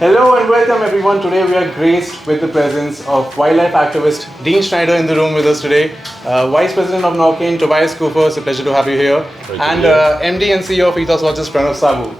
Hello and welcome everyone. Today we are graced with the presence of wildlife activist Dean Schneider in the room with us today. Vice-president of Norqain, Tobias Kueffer, it's a pleasure to have you here. And MD and CEO of Ethos Watches, Pranav Saboo.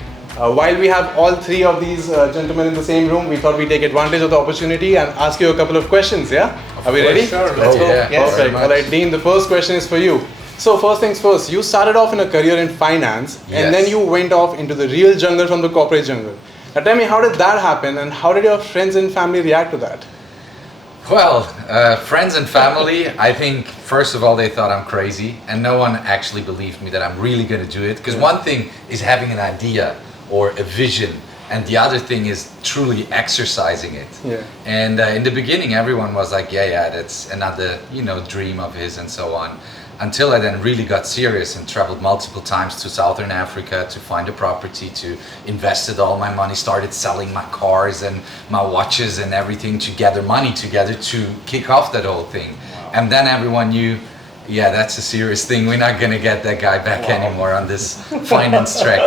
While we have all three of these gentlemen in the same room, we thought we'd take advantage of the opportunity and ask you a couple of questions, yeah? Are we ready? Sure, let's go. Yeah, yes. Perfect. Alright, Dean, the first question is for you. So first things first, you started off in a career in finance and then you went off into the real jungle from the corporate jungle. Now tell me, how did that happen and how did your friends and family react to that? Well, friends and family, I think first of all they thought I'm crazy and no one actually believed me that I'm really going to do it. Because one thing is having an idea or a vision and the other thing is truly exercising it. Yeah. And in the beginning everyone was like, yeah, that's another, dream of his and so on. Until I then really got serious and traveled multiple times to Southern Africa to find a property, to invested all my money, started selling my cars and my watches and everything to gather money together to kick off that whole thing. Wow. And then everyone knew, yeah, that's a serious thing. We're not going to get that guy back anymore on this finance track.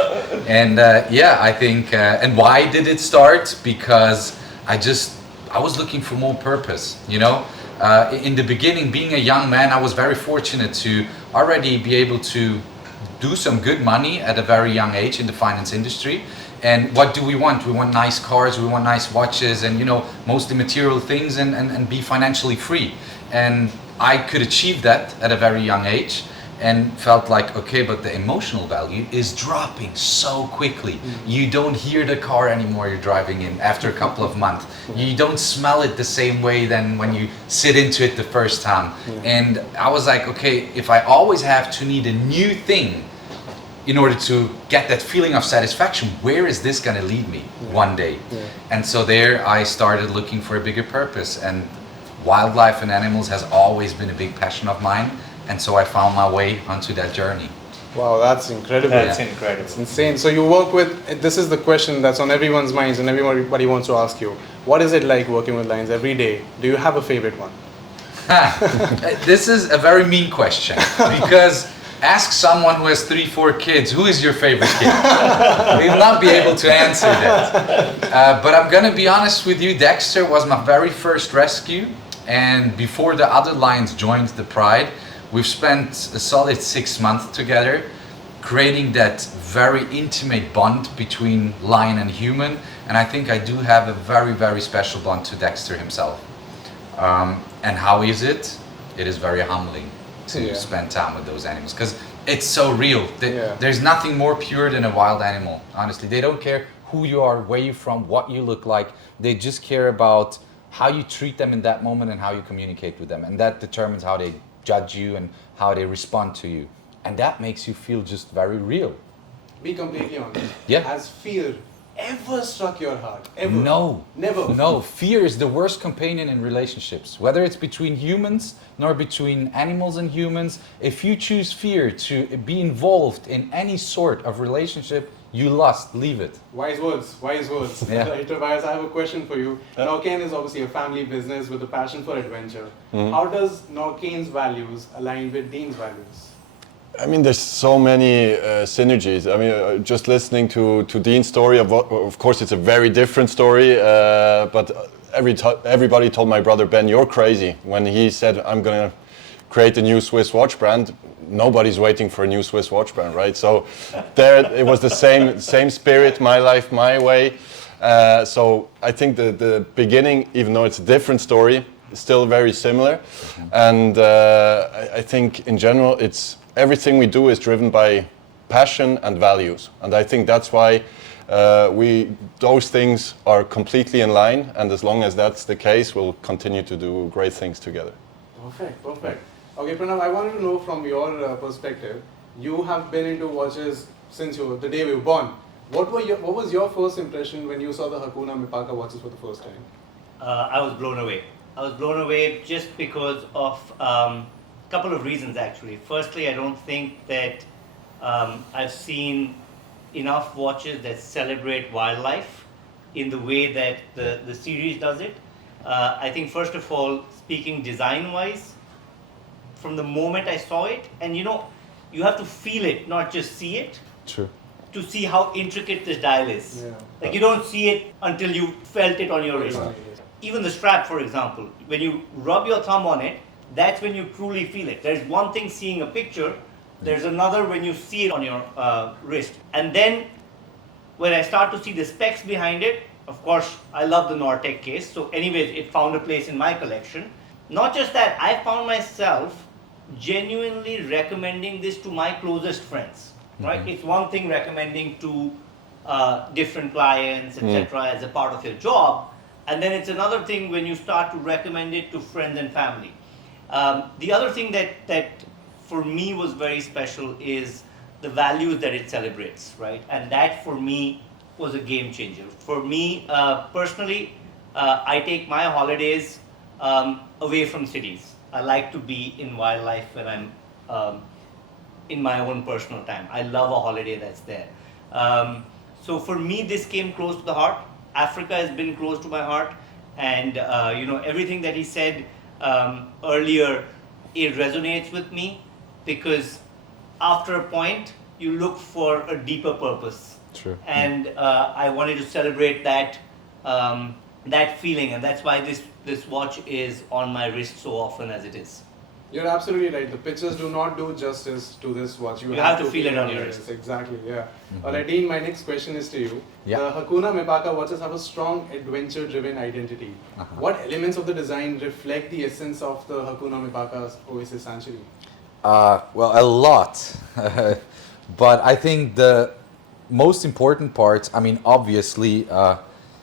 And I think, and why did it start? Because I was looking for more purpose, in the beginning, being a young man, I was very fortunate to already be able to do some good money at a very young age in the finance industry. And what do we want? We want nice cars, we want nice watches and, mostly material things and be financially free. And I could achieve that at a very young age and felt like, okay, but the emotional value is dropping so quickly. You don't hear the car anymore you're driving in after a couple of months. You don't smell it the same way than when you sit into it the first time. And I was like, okay, if I always have to need a new thing in order to get that feeling of satisfaction, where is this gonna lead me one day? And so there I started looking for a bigger purpose, and wildlife and animals has always been a big passion of mine. And so I found my way onto that journey. Wow, that's incredible. That's incredible. It's insane. So you work with, this is the question that's on everyone's minds and everybody wants to ask you. What is it like working with lions every day? Do you have a favorite one? This is a very mean question because ask someone who has 3-4 kids, who is your favorite kid? They will not be able to answer that. But I'm gonna be honest with you, Dexter was my very first rescue. And before the other lions joined the Pride, we've spent a solid 6 months together, creating that very intimate bond between lion and human. And I think I do have a very, very special bond to Dexter himself. And how is it? It is very humbling to spend time with those animals because it's so real. There's nothing more pure than a wild animal, honestly. They don't care who you are, where you're from, what you look like. They just care about how you treat them in that moment and how you communicate with them. And that determines how they judge you and how they respond to you. And that makes you feel just very real. Be completely honest. Yeah. Has fear ever struck your heart? Ever? No. Never? No. Fear is the worst companion in relationships. Whether it's between humans nor between animals and humans, if you choose fear to be involved in any sort of relationship, you lost. Leave it. Wise words, wise words. Yeah. Right, Tobias, I have a question for you. Norqain is obviously a family business with a passion for adventure. How does Norqain's values align with Dean's values? I mean, there's so many synergies. I mean, just listening to Dean's story, of course, it's a very different story, but everybody told my brother Ben, you're crazy. When he said, I'm going to create a new Swiss watch brand, nobody's waiting for a new Swiss watch brand, right? So there, it was the same spirit, my life, my way. So I think the beginning, even though it's a different story, is still very similar. And I think in general, everything we do is driven by passion and values. And I think that's why those things are completely in line. And as long as that's the case, we'll continue to do great things together. Perfect. Okay, Pranav, I wanted to know from your perspective, you have been into watches since the day we were born. What was your first impression when you saw the Hakuna Mipaka watches for the first time? I was blown away. I was blown away just because of a couple of reasons actually. Firstly, I don't think that I've seen enough watches that celebrate wildlife in the way that the series does it. I think first of all, speaking design-wise, from the moment I saw it, and you have to feel it, not just see it. True. to see how intricate this dial is. Yeah. Like you don't see it until you felt it on your wrist. Right. Even the strap, for example, when you rub your thumb on it, that's when you truly feel it. There's one thing seeing a picture, there's another when you see it on your wrist. And then when I start to see the specs behind it, of course, I love the Nortec case. So anyways, it found a place in my collection. Not just that, I found myself genuinely recommending this to my closest friends. Right? It's one thing recommending to different clients, etc., as a part of your job, and then it's another thing when you start to recommend it to friends and family. The other thing that for me was very special is the values that it celebrates, right? And that for me was a game changer. For me personally, I take my holidays away from cities. I like to be in wildlife when I'm in my own personal time. I love a holiday that's there. So for me, this came close to the heart. Africa has been close to my heart, and everything that he said earlier, it resonates with me because after a point, you look for a deeper purpose. True. And I wanted to celebrate that that feeling, and that's why this watch is on my wrist so often as it is. You're absolutely right. The pictures do not do justice to this watch. You have to feel it on your wrist. Exactly, yeah. Alright, Dean, my next question is to you. Yeah. The Hakuna Mipaka watches have a strong adventure-driven identity. What elements of the design reflect the essence of the Hakuna Mipaka Oasis Sanctuary? Well, a lot. But I think the most important part, I mean, obviously,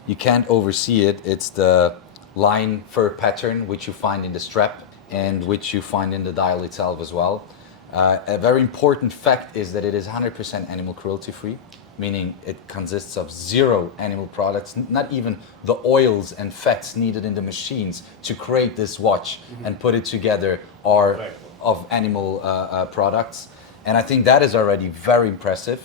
you can't oversee it. It's the line fur pattern, which you find in the strap and which you find in the dial itself as well. A very important fact is that it is 100% animal cruelty free, meaning it consists of 0 animal products, not even the oils and fats needed in the machines to create this watch and put it together are of animal products. And I think that is already very impressive.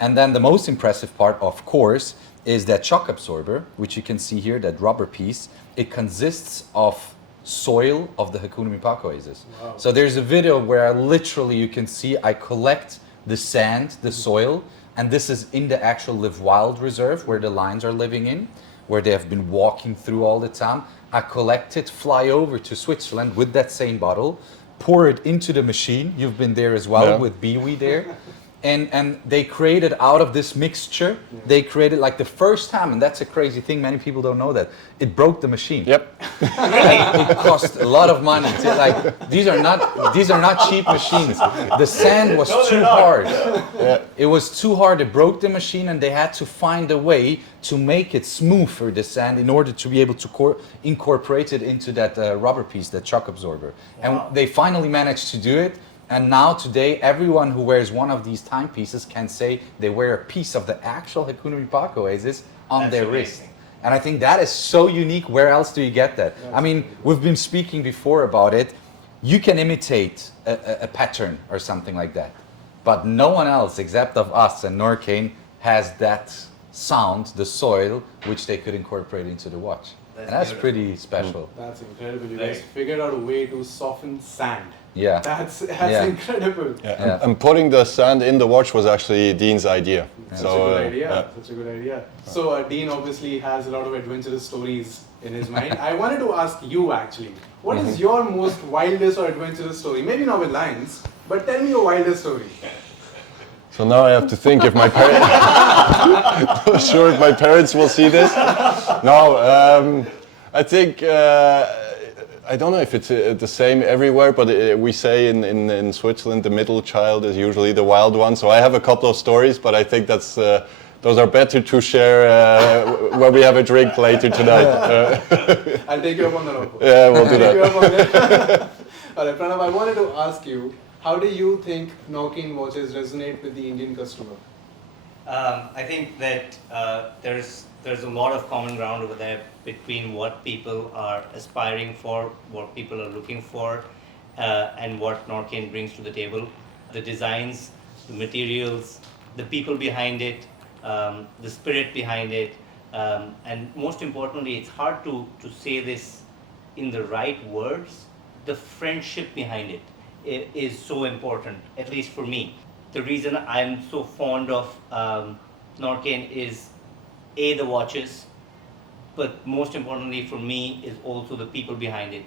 And then the most impressive part, of course, is that shock absorber, which you can see here, that rubber piece. It consists of soil of the Hakuna Mipaka Oasis. Wow. So there's a video where I literally, you can see, I collect the sand, the soil, and this is in the actual Live Wild reserve where the lions are living in, where they have been walking through all the time. I collect it, fly over to Switzerland with that same bottle, pour it into the machine. You've been there as well with Biwi there. And they created out of this mixture, they created like the first time, and that's a crazy thing, many people don't know that, it broke the machine. Yep. It cost a lot of money. These are not cheap machines. The sand was too hard. It was too hard. It broke the machine, and they had to find a way to make it smoother, the sand, in order to be able to incorporate it into that rubber piece, that shock absorber. And they finally managed to do it. And now today, everyone who wears one of these timepieces can say they wear a piece of the actual Hakuna Mipaka Oasis on their wrist. And I think that is so unique. Where else do you get that? I mean, we've been speaking before about it. You can imitate a pattern or something like that. But no one else except of us and Norqain has that sound, the soil, which they could incorporate into the watch. And that's pretty special. That's incredible. You guys figured out a way to soften sand. Yeah. That's incredible. And putting the sand in the watch was actually Dean's idea. Such a good idea. Such a good idea. So Dean obviously has a lot of adventurous stories in his mind. I wanted to ask you actually, what is your most wildest or adventurous story? Maybe not with lions, but tell me your wildest story. So now I have to think if my parents... Not sure if my parents will see this. No, I think... I don't know if it's the same everywhere, but we say in Switzerland the middle child is usually the wild one. So I have a couple of stories, but I think that's those are better to share when we have a drink later tonight. I'll take you up on the offer. Yeah, we'll do that. All right, Pranav, I wanted to ask you, how do you think Norqain watches resonate with the Indian customer? I think that there's a lot of common ground over there between what people are aspiring for, what people are looking for, and what Norqain brings to the table. The designs, the materials, the people behind it, the spirit behind it, and most importantly, it's hard to say this in the right words, the friendship behind it is so important, at least for me. the reason I'm so fond of Norqain is A, the watches, but most importantly for me is also the people behind it.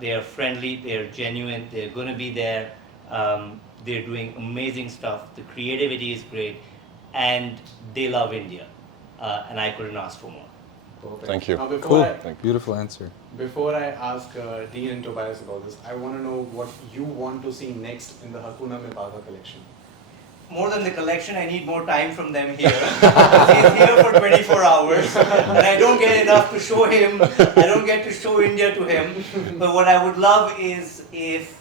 They are friendly, they are genuine, they're going to be there, they're doing amazing stuff, the creativity is great, and they love India. And I couldn't ask for more. Perfect. Thank you. Now, Cool. Beautiful answer. Before I ask Dean and Tobias about this, I want to know what you want to see next in the Hakuna Mipaka collection. More than the collection, I need more time from them here. He's here for 24 hours, and I don't get enough to show him. I don't get to show India to him. But what I would love is if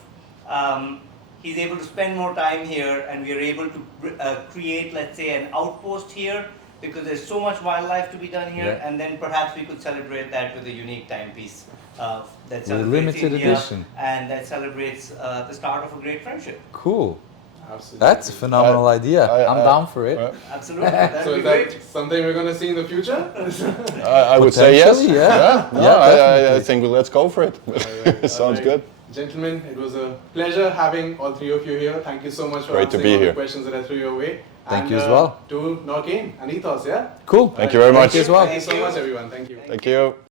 he's able to spend more time here, and we are able to create, let's say, an outpost here, because there's so much wildlife to be done here, and then perhaps we could celebrate that with a unique timepiece that celebrates limited India edition. and that celebrates the start of a great friendship. Cool. Absolutely. That's a phenomenal idea. I'm down for it. Absolutely, that'd So be is great. that something we're going to see in the future? I would say yes. Potentially, yeah. No, Yeah, I definitely. think let's go for it. Sounds Alright. good. Gentlemen, it was a pleasure having all three of you here. Thank you so much for Great to answering be all the here. questions that I threw your way. Thank And, you as well. To Norqain and Ethos, yeah? Cool. Thank you very much. Thank you as well. Thank you so much, everyone. Thank you. Thank you.